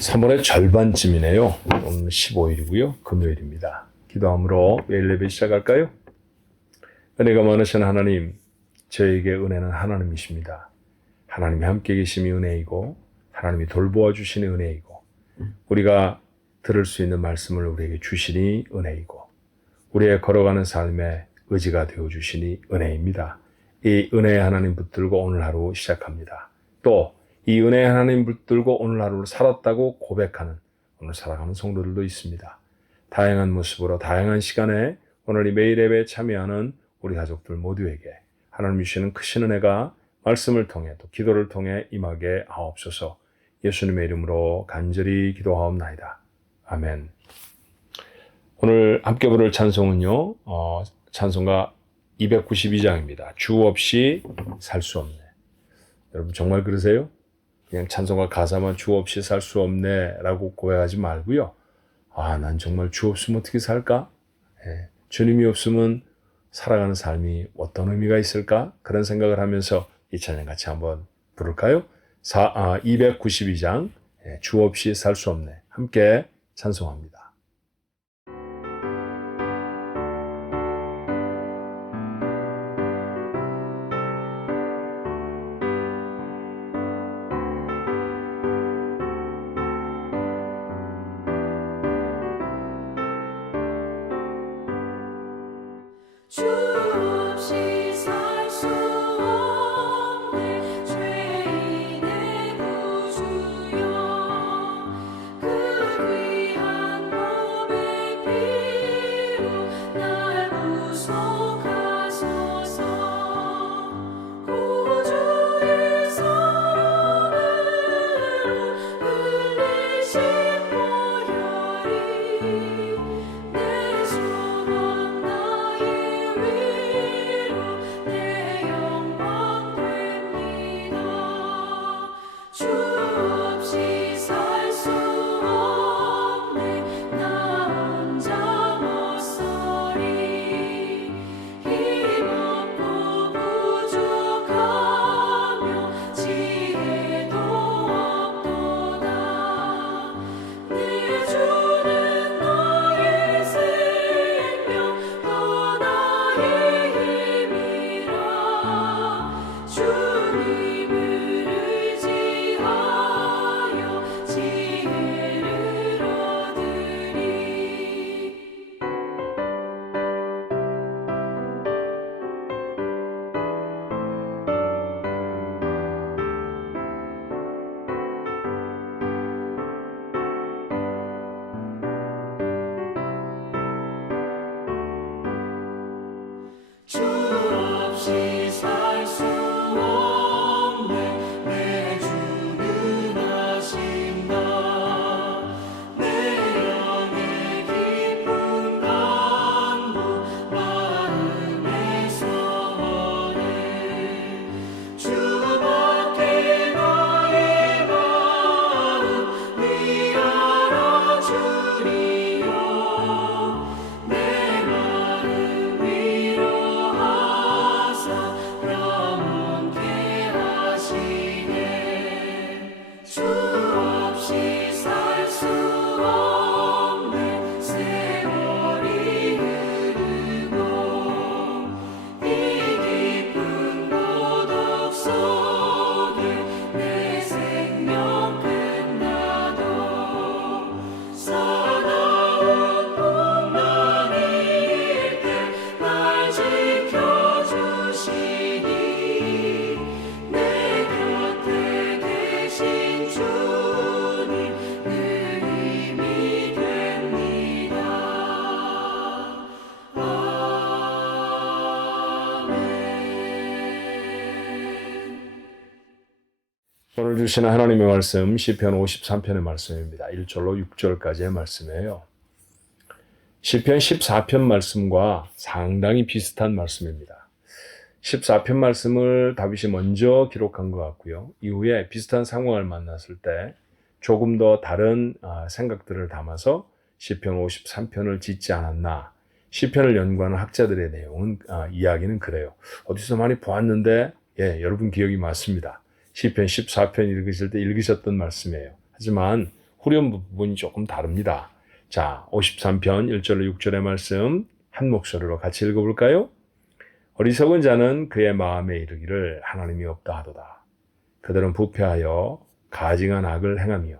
3월의 절반쯤이네요. 오늘 15일이고요. 금요일입니다. 기도함으로 매일 예배 시작할까요? 은혜가 많으신 하나님, 저에게 은혜는 하나님이십니다. 하나님이 함께 계심이 은혜이고 하나님이 돌보아 주시니 은혜이고 우리가 들을 수 있는 말씀을 우리에게 주시니 은혜이고 우리의 걸어가는 삶에 의지가 되어 주시니 은혜입니다. 이 은혜의 하나님 붙들고 오늘 하루 시작합니다. 또 이 은혜의 하나님 붙들고 오늘 하루를 살았다고 고백하는 오늘 살아가는 성도들도 있습니다. 다양한 모습으로 다양한 시간에 오늘 이 매일 예배에 참여하는 우리 가족들 모두에게 하나님 주시는 크신 은혜가 말씀을 통해 또 기도를 통해 임하게 하옵소서. 예수님의 이름으로 간절히 기도하옵나이다. 아멘. 오늘 함께 부를 찬송은요. 찬송가 292장입니다. 주 없이 살 수 없네. 여러분 정말 그러세요? 그냥 찬송가 가사만 주 없이 살 수 없네 라고 고백하지 말고요. 난 정말 주 없으면 어떻게 살까? 주님이 없으면 살아가는 삶이 어떤 의미가 있을까? 그런 생각을 하면서 이 찬양 같이 한번 부를까요? 292장 주 없이 살 수 없네. 함께 찬송합니다. 주 없이 살 수 없네 죄인의 구주여 그 귀한 몸의 피로 날 구속하소서 구주의 사랑으로 흘리신 보혈이 내 소망 나의 위로 내 영광 됩니다. 주 없이 살 수 없네 나 혼자 못서리 힘없고 부족하며 지혜도 없도다. 내 주는 나의 생명 또 나의 힘이라 주님을 의지하여 지혜를 얻으리. 주 없이 살 수 없네 내 주는 아신다. 내 영의 깊은 간구 마음의 소원을 주밖에 나의 마음 위하여 주리요. 내 마음 위로하사 영원케 하시네. 주 없이 살 수 없네 세월이 흐르고 이 깊은 고독 속에 내 생명 끝나도 사나운 풍랑일 때 날 지켜주시니 내 곁에 계신 주님 늘 힘이 됩니다. 아멘. 오늘 주시는 하나님의 말씀 시편 53편의 말씀입니다. 1절로 6절까지의 말씀이에요. 시편 14편 말씀과 상당히 비슷한 말씀입니다. 14편 말씀을 다윗이 먼저 기록한 것 같고요. 이후에 비슷한 상황을 만났을 때 조금 더 다른 생각들을 담아서 시편 53편을 짓지 않았나. 시편을 연구하는 학자들의 내용은 이야기는 그래요. 어디서 많이 보았는데 여러분 기억이 맞습니다. 시편 14편 읽으실 때 읽으셨던 말씀이에요. 하지만 후렴 부분이 조금 다릅니다. 자, 53편 1절로 6절의 말씀 한 목소리로 같이 읽어볼까요? 어리석은 자는 그의 마음에 이르기를 하나님이 없다 하도다. 그들은 부패하여 가증한 악을 행하며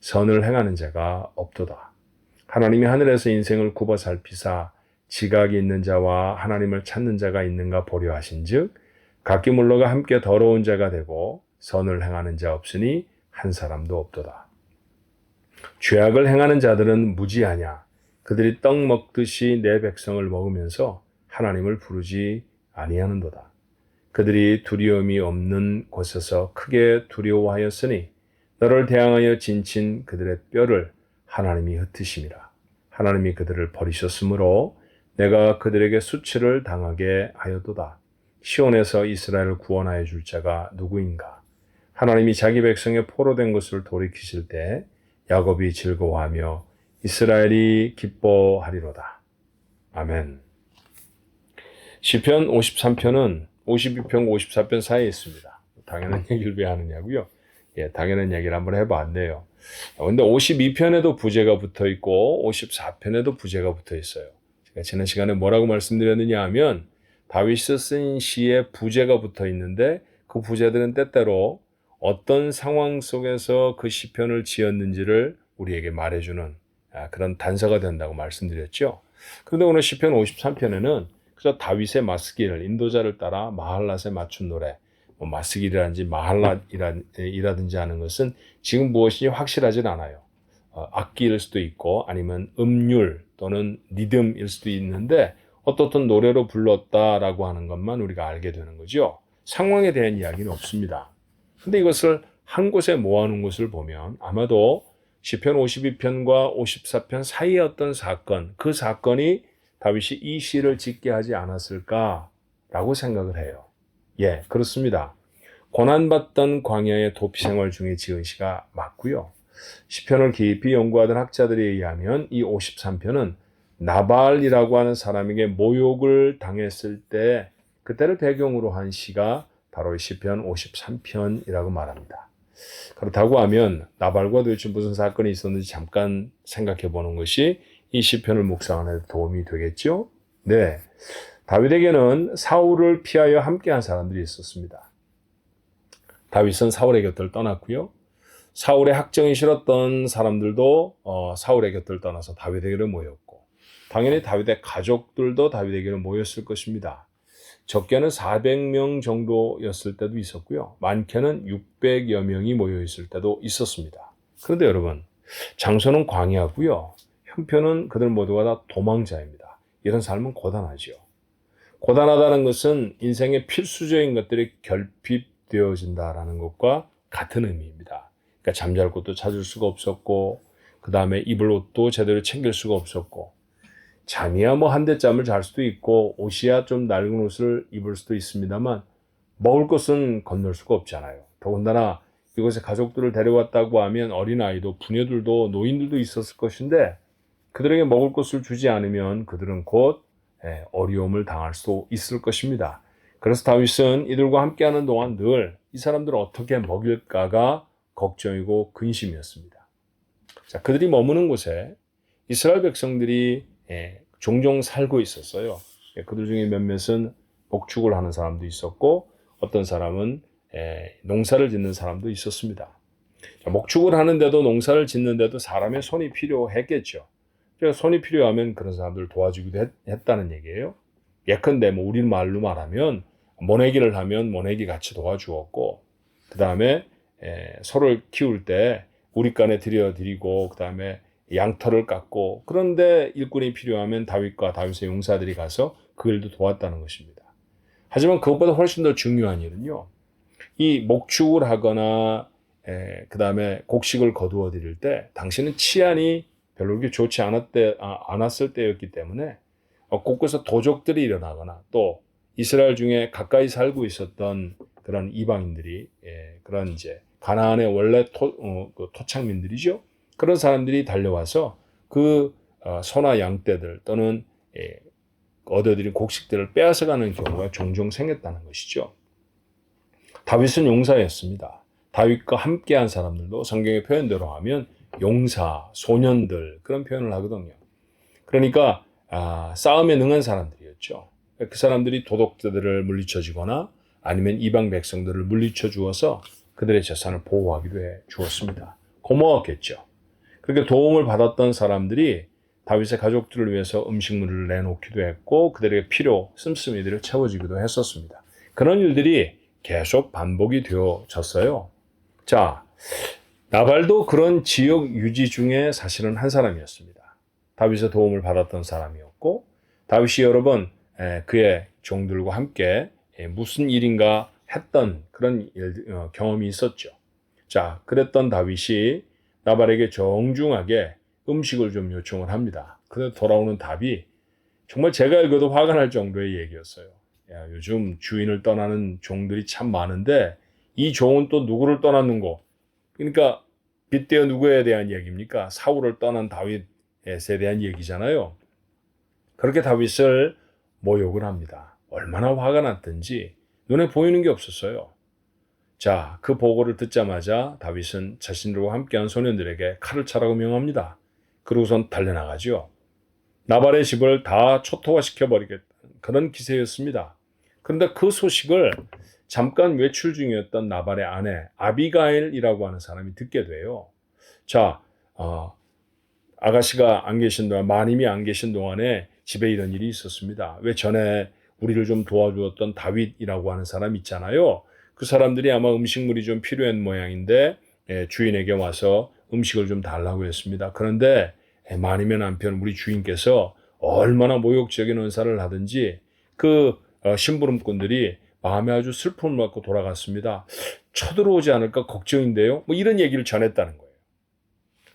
선을 행하는 자가 없도다. 하나님이 하늘에서 인생을 굽어 살피사 지각이 있는 자와 하나님을 찾는 자가 있는가 보려 하신즉 각기 물러가 함께 더러운 자가 되고 선을 행하는 자 없으니 한 사람도 없도다. 죄악을 행하는 자들은 무지하냐? 그들이 떡 먹듯이 내 백성을 먹으면서 하나님을 부르지 아니하는도다. 그들이 두려움이 없는 곳에서 크게 두려워하였으니 너를 대항하여 진친 그들의 뼈를 하나님이 흩으심이라. 하나님이 그들을 버리셨으므로 내가 그들에게 수치를 당하게 하였도다. 시온에서 이스라엘을 구원하여 줄 자가 누구인가? 하나님이 자기 백성의 포로된 것을 돌이키실 때 야곱이 즐거워하며 이스라엘이 기뻐하리로다. 아멘. 시편 53편은 52편, 54편 사이에 있습니다. 당연한 얘기를 왜 하느냐고요? 예, 당연한 얘기를 한번 해봤네요. 근데 52편에도 부제가 붙어 있고 54편에도 부제가 붙어 있어요. 제가 지난 시간에 뭐라고 말씀드렸느냐 하면 다윗이 쓴 시에 부제가 붙어 있는데 그 부제들은 때때로 어떤 상황 속에서 그 시편을 지었는지를 우리에게 말해주는 그런 단서가 된다고 말씀드렸죠. 그런데 오늘 시편 53편에는 그저 다윗의 마스길, 인도자를 따라 마할랏에 맞춘 노래, 마스길이라든지 마할랏이라든지 하는 것은 지금 무엇인지 확실하진 않아요. 악기일 수도 있고 아니면 음률 또는 리듬일 수도 있는데 어떻든 노래로 불렀다라고 하는 것만 우리가 알게 되는 거죠. 상황에 대한 이야기는 없습니다. 근데 이것을 한 곳에 모아놓은 것을 보면 아마도 시편 52편과 54편 사이의 어떤 사건, 그 사건이 다윗이 이 시를 짓게 하지 않았을까라고 생각을 해요. 예, 그렇습니다. 고난받던 광야의 도피 생활 중에 지은 시가 맞고요. 시편을 깊이 연구하던 학자들에 의하면 이 53편은 나발이라고 하는 사람에게 모욕을 당했을 때 그때를 배경으로 한 시가 바로 시편 53편이라고 말합니다. 그렇다고 하면 나발과 도대체 무슨 사건이 있었는지 잠깐 생각해 보는 것이 이 시편을 묵상하는 데 도움이 되겠죠? 네, 다윗에게는 사울을 피하여 함께한 사람들이 있었습니다. 다윗은 사울의 곁을 떠났고요. 사울의 학정이 싫었던 사람들도 사울의 곁을 떠나서 다윗에게로 모였고 당연히 다윗의 가족들도 다윗에게로 모였을 것입니다. 적게는 400명 정도였을 때도 있었고요. 많게는 600여 명이 모여 있을 때도 있었습니다. 그런데 여러분, 장소는 광야고요. 형편은 그들 모두가 다 도망자입니다. 이런 삶은 고단하죠. 고단하다는 것은 인생의 필수적인 것들이 결핍되어진다라는 것과 같은 의미입니다. 그러니까 잠잘 곳도 찾을 수가 없었고, 그 다음에 입을 옷도 제대로 챙길 수가 없었고, 잠이야 뭐 한 대 잠을 잘 수도 있고 옷이야 좀 낡은 옷을 입을 수도 있습니다만 먹을 것은 건널 수가 없잖아요. 더군다나 이곳에 가족들을 데려왔다고 하면 어린아이도 부녀들도 노인들도 있었을 것인데 그들에게 먹을 것을 주지 않으면 그들은 곧 어려움을 당할 수 있을 것입니다. 그래서 다윗은 이들과 함께하는 동안 늘 이 사람들을 어떻게 먹일까가 걱정이고 근심이었습니다. 자, 그들이 머무는 곳에 이스라엘 백성들이 종종 살고 있었어요. 그들 중에 몇몇은 목축을 하는 사람도 있었고 어떤 사람은 농사를 짓는 사람도 있었습니다. 자, 목축을 하는데도 농사를 짓는데도 사람의 손이 필요했겠죠. 그래서 손이 필요하면 그런 사람들을 도와주기도 했다는 얘기예요. 예컨대 뭐 우리 말로 말하면 모내기를 하면 모내기 같이 도와주었고 그 다음에 소를 키울 때 우리간에 들여드리고 그 다음에 양털을 깎고 그런데 일꾼이 필요하면 다윗과 다윗의 용사들이 가서 그 일도 도왔다는 것입니다. 하지만 그것보다 훨씬 더 중요한 일은요. 이 목축을 하거나 그 다음에 곡식을 거두어 드릴 때 당신은 치안이 별로 그렇게 좋지 않았을 때였기 때문에 곳곳에서 도적들이 일어나거나 또 이스라엘 중에 가까이 살고 있었던 그런 이방인들이 그런 이제 가나안의 원래 토착민들이죠. 그런 사람들이 달려와서 그 소나 양떼들 또는 얻어들인 곡식들을 빼앗아가는 경우가 종종 생겼다는 것이죠. 다윗은 용사였습니다. 다윗과 함께한 사람들도 성경의 표현대로 하면 용사, 소년들 그런 표현을 하거든요. 그러니까 싸움에 능한 사람들이었죠. 그 사람들이 도독자들을 물리쳐 주거나 아니면 이방 백성들을 물리쳐 주어서 그들의 재산을 보호하기도 해 주었습니다. 고마웠겠죠. 그렇게 도움을 받았던 사람들이 다윗의 가족들을 위해서 음식물을 내놓기도 했고 그들의 필요, 씀씀이들을 채워주기도 했었습니다. 그런 일들이 계속 반복이 되어졌어요. 자, 나발도 그런 지역 유지 중에 사실은 한 사람이었습니다. 다윗의 도움을 받았던 사람이었고 다윗이 여러 번 그의 종들과 함께 무슨 일인가 했던 그런 경험이 있었죠. 자, 그랬던 다윗이 나발에게 정중하게 음식을 좀 요청을 합니다. 그런데 돌아오는 답이 정말 제가 읽어도 화가 날 정도의 얘기였어요. 야, 요즘 주인을 떠나는 종들이 참 많은데 이 종은 또 누구를 떠났는고? 그러니까 빗대어 누구에 대한 얘기입니까? 사울을 떠난 다윗에 대한 얘기잖아요. 그렇게 다윗을 모욕을 합니다. 얼마나 화가 났든지 눈에 보이는 게 없었어요. 자, 그 보고를 듣자마자 다윗은 자신들과 함께한 소년들에게 칼을 차라고 명합니다. 그러고선 달려나가죠. 나발의 집을 다 초토화시켜버리겠다는 그런 기세였습니다. 그런데 그 소식을 잠깐 외출 중이었던 나발의 아내 아비가일이라고 하는 사람이 듣게 돼요. 자, 아가씨가 안 계신 동안, 마님이 안 계신 동안에 집에 이런 일이 있었습니다. 왜 전에 우리를 좀 도와주었던 다윗이라고 하는 사람 있잖아요. 그 사람들이 아마 음식물이 좀 필요한 모양인데 주인에게 와서 음식을 좀 달라고 했습니다. 그런데 마님의 남편 우리 주인께서 얼마나 모욕적인 언사를 하든지 그 심부름꾼들이 마음에 아주 슬픔을 갖고 돌아갔습니다. 쳐들어오지 않을까 걱정인데요. 뭐 이런 얘기를 전했다는 거예요.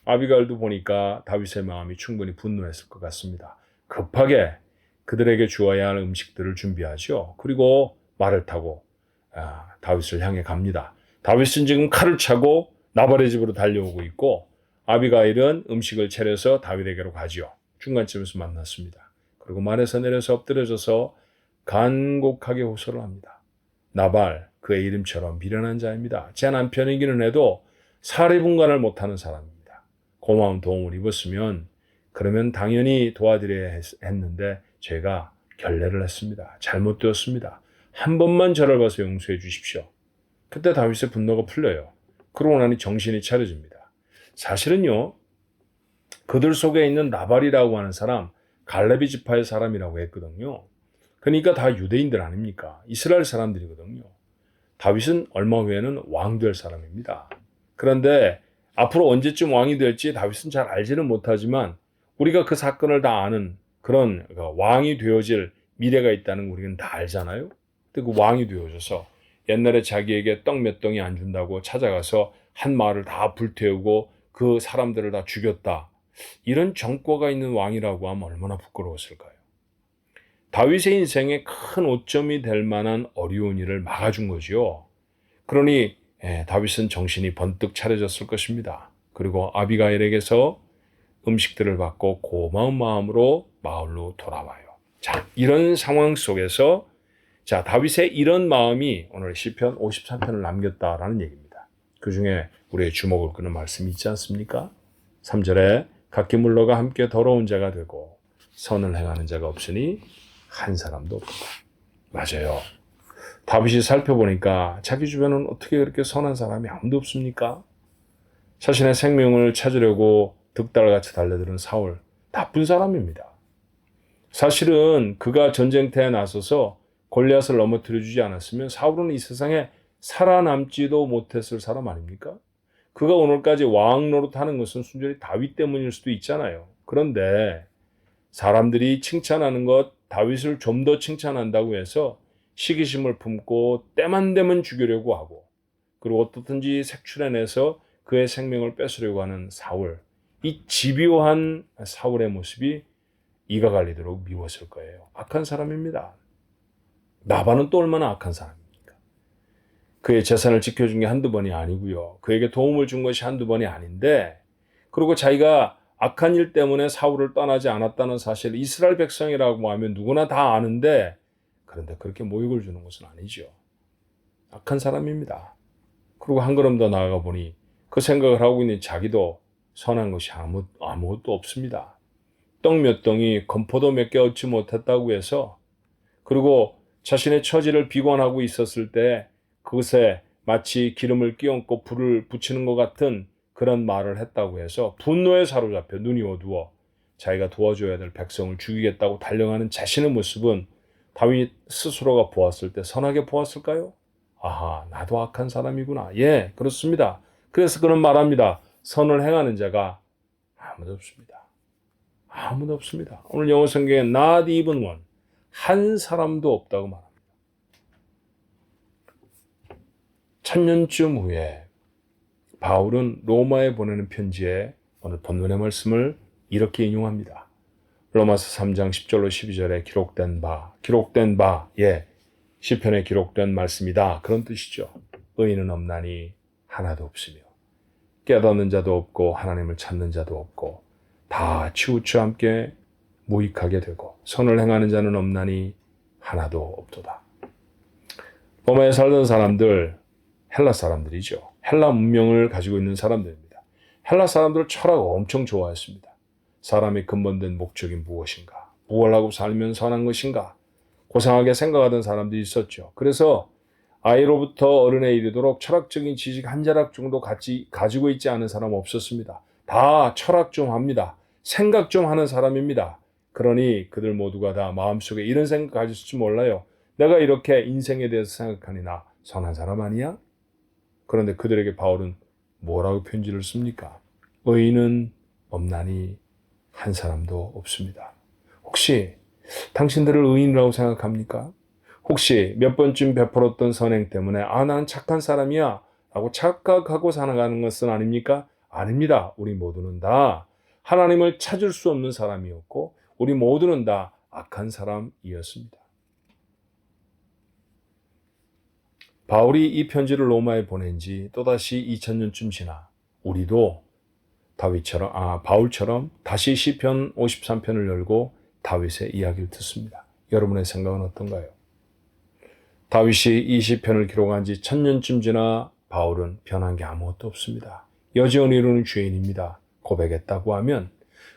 아비가일도 보니까 다윗의 마음이 충분히 분노했을 것 같습니다. 급하게 그들에게 주어야 할 음식들을 준비하죠. 그리고 말을 타고 다윗을 향해 갑니다. 다윗은 지금 칼을 차고 나발의 집으로 달려오고 있고 아비가일은 음식을 차려서 다윗에게로 가지요. 중간쯤에서 만났습니다. 그리고 말에서 내려서 엎드려져서 간곡하게 호소를 합니다. 나발, 그의 이름처럼 미련한 자입니다. 제 남편이기는 해도 사리분간을 못하는 사람입니다. 고마운 도움을 입었으면 그러면 당연히 도와드려야 했는데 제가 결례를 했습니다. 잘못되었습니다. 한 번만 저를 봐서 용서해 주십시오. 그때 다윗의 분노가 풀려요. 그러고 나니 정신이 차려집니다. 사실은요, 그들 속에 있는 나발이라고 하는 사람, 갈렙이 지파의 사람이라고 했거든요. 그러니까 다 유대인들 아닙니까? 이스라엘 사람들이거든요. 다윗은 얼마 후에는 왕 될 사람입니다. 그런데 앞으로 언제쯤 왕이 될지 다윗은 잘 알지는 못하지만 우리가 그 사건을 다 아는 그런 왕이 되어질 미래가 있다는 거 우리는 다 알잖아요. 근데 그 왕이 되어져서 옛날에 자기에게 떡 몇 덩이 안 준다고 찾아가서 한 마을을 다 불태우고 그 사람들을 다 죽였다. 이런 정과가 있는 왕이라고 하면 얼마나 부끄러웠을까요? 다윗의 인생에 큰 오점이 될 만한 어려운 일을 막아준 거지요. 그러니 다윗은 정신이 번뜩 차려졌을 것입니다. 그리고 아비가일에게서 음식들을 받고 고마운 마음으로 마을로 돌아와요. 자, 이런 상황 속에서 다윗의 이런 마음이 오늘 시편 53편을 남겼다라는 얘기입니다. 그 중에 우리의 주목을 끄는 말씀이 있지 않습니까? 3절에 각기 물러가 함께 더러운 자가 되고 선을 행하는 자가 없으니 한 사람도 없다. 맞아요. 다윗이 살펴보니까 자기 주변은 어떻게 그렇게 선한 사람이 아무도 없습니까? 자신의 생명을 찾으려고 득달같이 달려드는 사울, 나쁜 사람입니다. 사실은 그가 전쟁터에 나서서 골리앗을 넘어뜨려 주지 않았으면 사울은 이 세상에 살아남지도 못했을 사람 아닙니까? 그가 오늘까지 왕 노릇하는 것은 순전히 다윗 때문일 수도 있잖아요. 그런데 사람들이 칭찬하는 것, 다윗을 좀 더 칭찬한다고 해서 시기심을 품고 때만 되면 죽이려고 하고 그리고 어떻든지 색출해내서 그의 생명을 뺏으려고 하는 사울, 이 집요한 사울의 모습이 이가 갈리도록 미웠을 거예요. 악한 사람입니다. 나발은 또 얼마나 악한 사람입니까? 그의 재산을 지켜준 게 한두 번이 아니고요. 그에게 도움을 준 것이 한두 번이 아닌데 그리고 자기가 악한 일 때문에 사울을 떠나지 않았다는 사실 이스라엘 백성이라고 하면 누구나 다 아는데 그런데 그렇게 모욕을 주는 것은 아니죠. 악한 사람입니다. 그리고 한 걸음 더 나아가 보니 그 생각을 하고 있는 자기도 선한 것이 아무것도 없습니다. 떡 몇 덩이, 건포도 몇 개 얻지 못했다고 해서, 그리고 자신의 처지를 비관하고 있었을 때 그것에 마치 기름을 끼얹고 불을 붙이는 것 같은 그런 말을 했다고 해서 분노에 사로잡혀 눈이 어두워 자기가 도와줘야 될 백성을 죽이겠다고 달려가는 자신의 모습은 다윗 스스로가 보았을 때 선하게 보았을까요? 아하, 나도 악한 사람이구나. 예, 그렇습니다. 그래서 그는 말합니다. 선을 행하는 자가 아무도 없습니다. 아무도 없습니다. 오늘 영어 성경에 not even one, 한 사람도 없다고 말합니다. 1000년쯤 후에 바울은 로마에 보내는 편지에 오늘 본문의 말씀을 이렇게 인용합니다. 로마서 3장 10절로 12절에 기록된 바, 예, 시편에 기록된 말씀이다. 그런 뜻이죠. 의인은 없나니 하나도 없으며 깨닫는 자도 없고 하나님을 찾는 자도 없고 다 치우쳐 함께 무익하게 되고 선을 행하는 자는 없나니 하나도 없도다. 로마에 살던 사람들, 헬라 사람들이죠. 헬라 문명을 가지고 있는 사람들입니다. 헬라 사람들 철학을 엄청 좋아했습니다. 사람의 근본된 목적이 무엇인가? 무엇을 하고 살면 선한 것인가? 고상하게 생각하던 사람들이 있었죠. 그래서 아이로부터 어른에 이르도록 철학적인 지식 한 자락 정도 가지고 있지 않은 사람 없었습니다. 다 철학 좀 합니다. 생각 좀 하는 사람입니다. 그러니 그들 모두가 다 마음속에 이런 생각 가졌을지 몰라요. 내가 이렇게 인생에 대해서 생각하니 나 선한 사람 아니야? 그런데 그들에게 바울은 뭐라고 편지를 씁니까? 의인은 없나니 한 사람도 없습니다. 혹시 당신들을 의인이라고 생각합니까? 혹시 몇 번쯤 베풀었던 선행 때문에 나는 착한 사람이야 라고 착각하고 살아가는 것은 아닙니까? 아닙니다. 우리 모두는 다 하나님을 찾을 수 없는 사람이었고 우리 모두는 다 악한 사람이었습니다. 바울이 이 편지를 로마에 보낸 지 또다시 2000년쯤 지나 우리도 바울처럼 다시 시편 53편을 열고 다윗의 이야기를 듣습니다. 여러분의 생각은 어떤가요? 다윗이 이 시편을 기록한 지 1000년쯤 지나 바울은 변한 게 아무것도 없습니다. 여전히 이루는 죄인입니다. 고백했다고 하면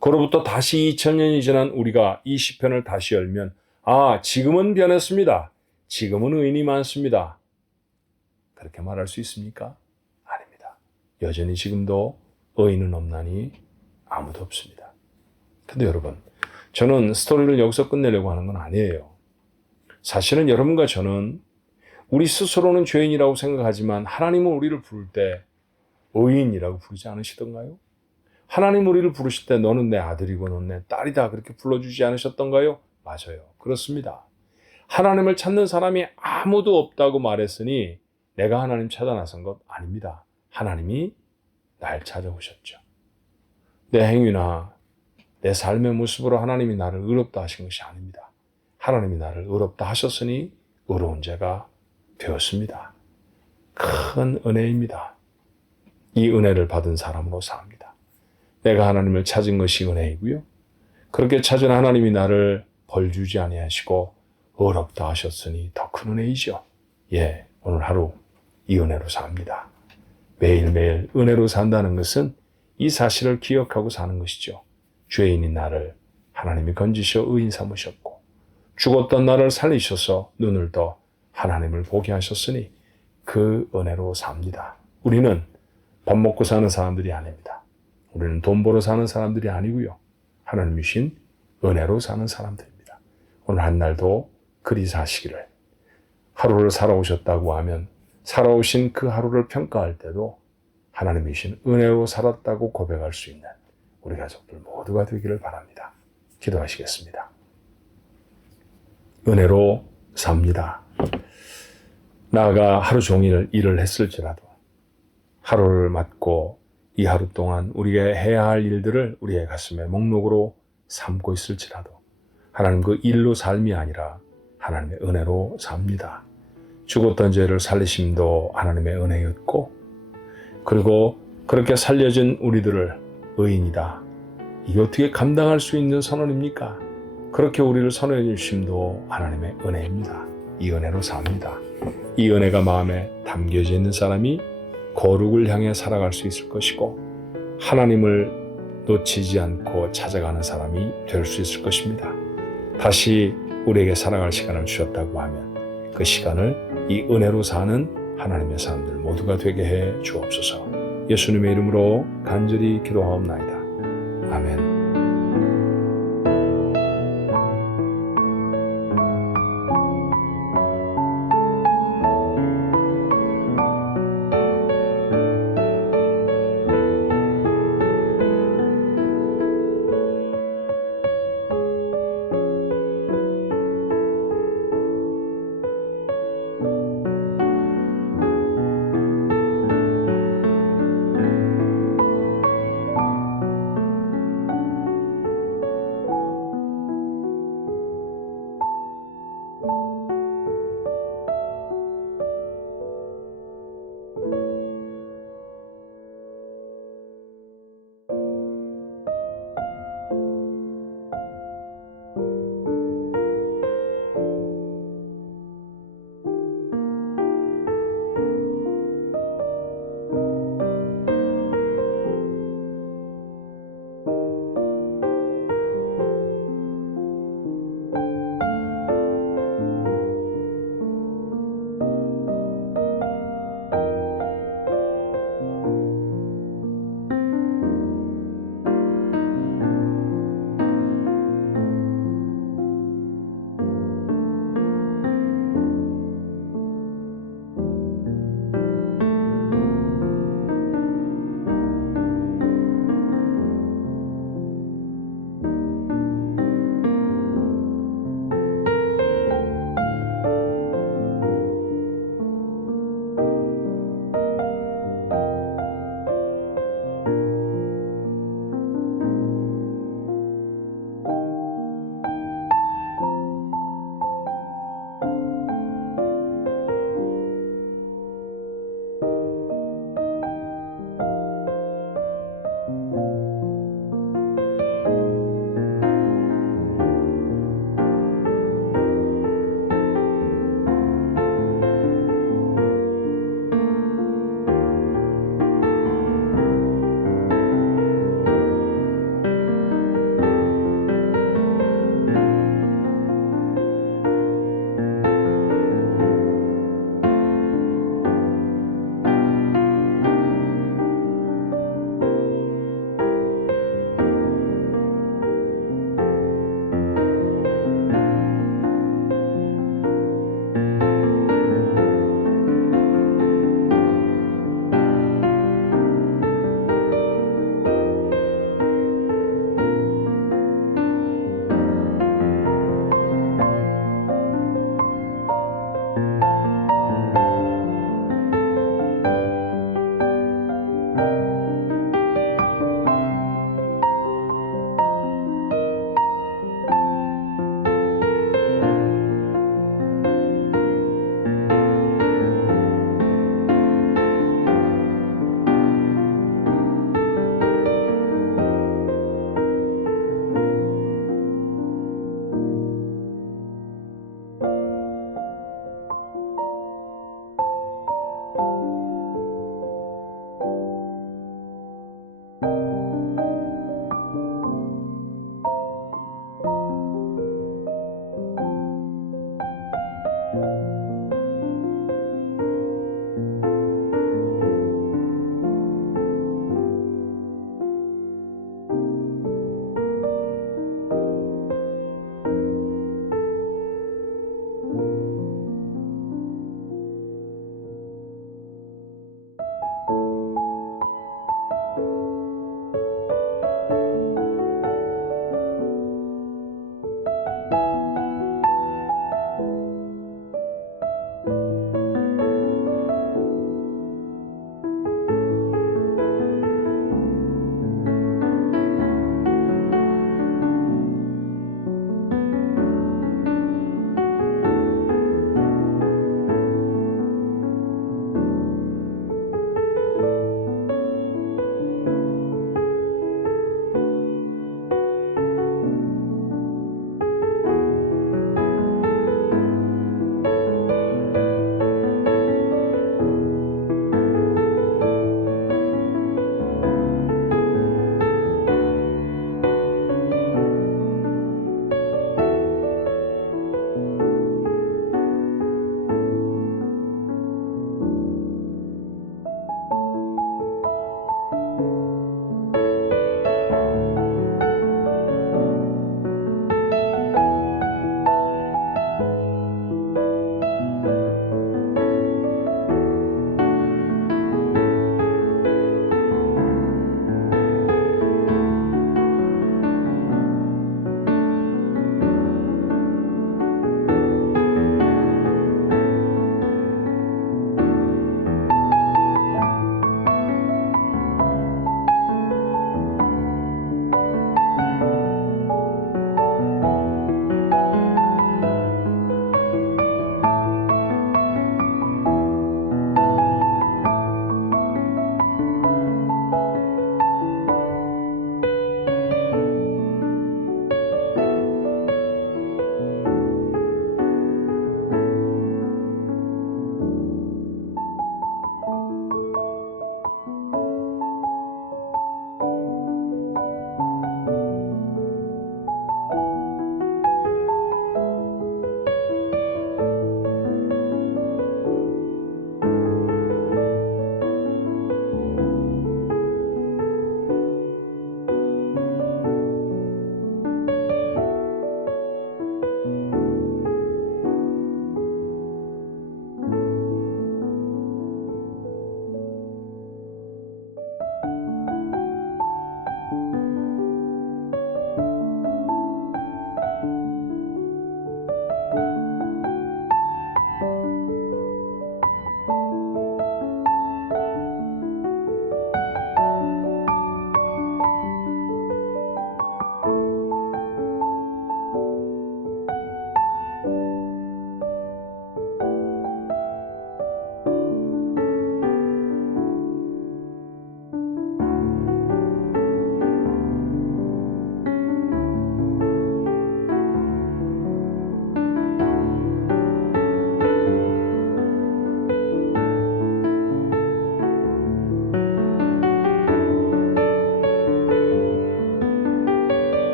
그로부터 다시 2000년이 지난 우리가 이 시편을 다시 열면 지금은 변했습니다. 지금은 의인이 많습니다. 그렇게 말할 수 있습니까? 아닙니다. 여전히 지금도 의인은 없나니 아무도 없습니다. 근데 여러분, 저는 스토리를 여기서 끝내려고 하는 건 아니에요. 사실은 여러분과 저는 우리 스스로는 죄인이라고 생각하지만 하나님은 우리를 부를 때 의인이라고 부르지 않으시던가요? 하나님 우리를 부르실 때 너는 내 아들이고 너는 내 딸이다 그렇게 불러주지 않으셨던가요? 맞아요. 그렇습니다. 하나님을 찾는 사람이 아무도 없다고 말했으니 내가 하나님 찾아 나선 것 아닙니다. 하나님이 날 찾아오셨죠. 내 행위나 내 삶의 모습으로 하나님이 나를 의롭다 하신 것이 아닙니다. 하나님이 나를 의롭다 하셨으니 의로운 자가 되었습니다. 큰 은혜입니다. 이 은혜를 받은 사람으로 삽니다. 내가 하나님을 찾은 것이 은혜이고요. 그렇게 찾은 하나님이 나를 벌 주지 아니하시고 의롭다 하셨으니 더 큰 은혜이죠. 예, 오늘 하루 이 은혜로 삽니다. 매일매일 은혜로 산다는 것은 이 사실을 기억하고 사는 것이죠. 죄인인 나를 하나님이 건지셔 의인 삼으셨고 죽었던 나를 살리셔서 눈을 떠 하나님을 보게 하셨으니 그 은혜로 삽니다. 우리는 밥 먹고 사는 사람들이 아닙니다. 우리는 돈 벌어 사는 사람들이 아니고요. 하나님 주신 은혜로 사는 사람들입니다. 오늘 한 날도 그리 사시기를. 하루를 살아오셨다고 하면 살아오신 그 하루를 평가할 때도 하나님이 주신 은혜로 살았다고 고백할 수 있는 우리 가족들 모두가 되기를 바랍니다. 기도하시겠습니다. 은혜로 삽니다. 나아가 하루 종일 일을 했을지라도 하루를 맞고 이 하루 동안 우리가 해야 할 일들을 우리의 가슴에 목록으로 삼고 있을지라도 하나님 그 일로 삶이 아니라 하나님의 은혜로 삽니다. 죽었던 죄를 살리심도 하나님의 은혜였고 그리고 그렇게 살려진 우리들을 의인이다. 이게 어떻게 감당할 수 있는 선언입니까? 그렇게 우리를 선언해 주심도 하나님의 은혜입니다. 이 은혜로 삽니다. 이 은혜가 마음에 담겨져 있는 사람이 거룩을 향해 살아갈 수 있을 것이고 하나님을 놓치지 않고 찾아가는 사람이 될 수 있을 것입니다. 다시 우리에게 살아갈 시간을 주셨다고 하면 그 시간을 이 은혜로 사는 하나님의 사람들 모두가 되게 해 주옵소서. 예수님의 이름으로 간절히 기도하옵나이다. 아멘.